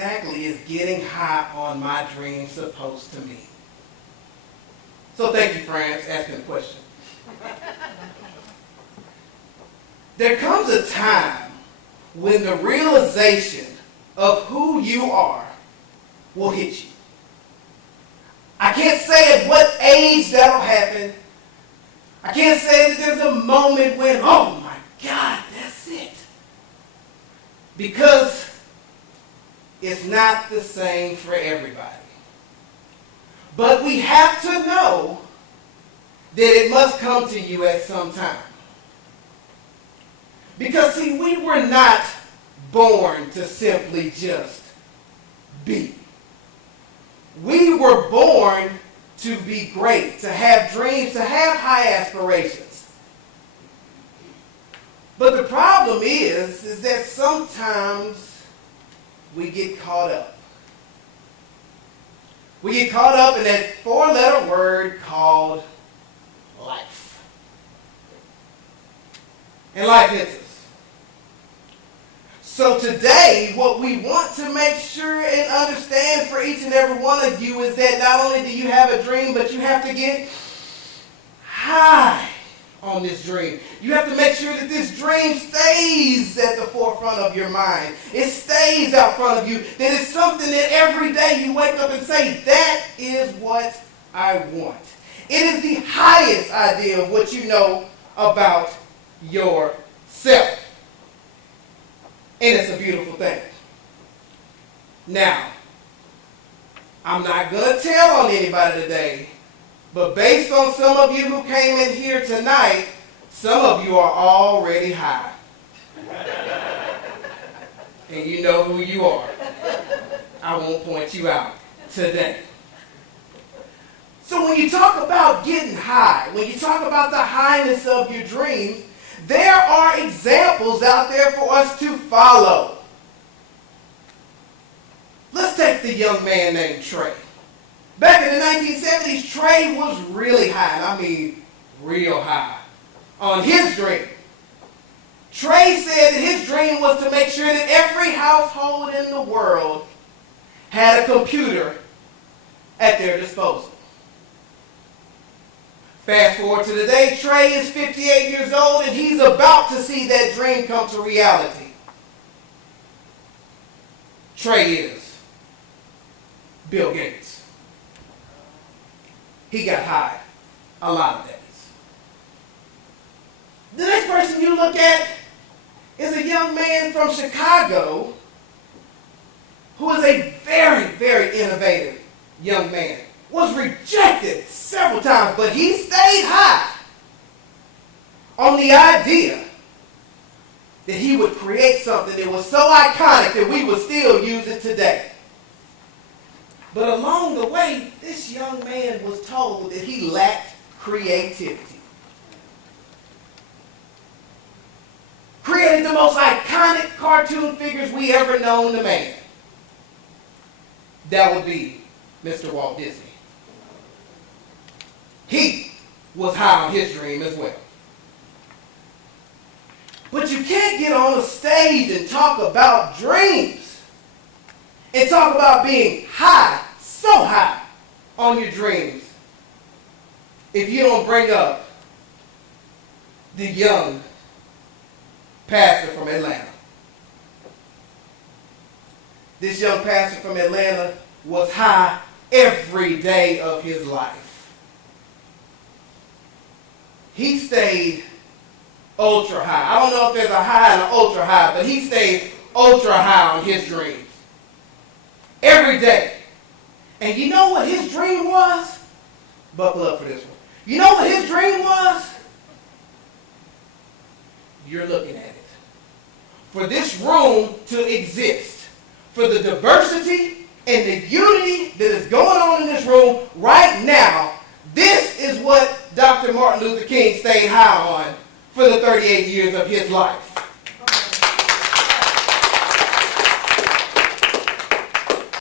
exactly is getting high on my dream supposed to mean? So thank you, France, asking the question. There comes a time when the realization of who you are will hit you. I can't say at what age that'll happen. I can't say that there's a moment when, oh my God, that's it. Because it's not the same for everybody. But we have to know that it must come to you at some time. Because see, we were not born to simply just be. We were born to be great, to have dreams, to have high aspirations. But the problem is that sometimes we get caught up. We get caught up in that four-letter word called life. And life hits us. So today, what we want to make sure and understand for each and every one of you is that not only do you have a dream, but you have to get high on this dream. You have to make sure that this dream stays at the forefront of your mind. It stays out front of you. That it's something that every day you wake up and say, that is what I want. It is the highest idea of what you know about yourself. And it's a beautiful thing. Now, I'm not going to tell on anybody today, but based on some of you who came in here tonight, some of you are already high. And you know who you are. I won't point you out today. So when you talk about getting high, when you talk about the highness of your dreams, there are examples out there for us to follow. Let's take the young man named Trey. Back in the 1970s, Trey was really high, and I mean real high, on his dream. Trey said that his dream was to make sure that every household in the world had a computer at their disposal. Fast forward to today, Trey is 58 years old and he's about to see that dream come to reality. Trey is Bill Gates. He got high a lot of days. The next person you look at is a young man from Chicago who is a very, very innovative young man. Was rejected several times, but he stayed high on the idea that he would create something that was so iconic that we would still use it today. But along the way, this young man was told that he lacked creativity. Created the most iconic cartoon figures we ever known to man. That would be Mr. Walt Disney. He was high on his dream as well. But you can't get on a stage and talk about dreams and talk about being high, so high on your dreams, if you don't bring up the young pastor from Atlanta. This young pastor from Atlanta was high every day of his life. He stayed ultra high. I don't know if there's a high and an ultra high, but he stayed ultra high on his dreams. Every day. And you know what his dream was? Buckle up for this one. You know what his dream was? You're looking at it. For this room to exist. For the diversity and the unity that is going on in this room right now. This is what Dr. Martin Luther King stayed high on for the 38 years of his life.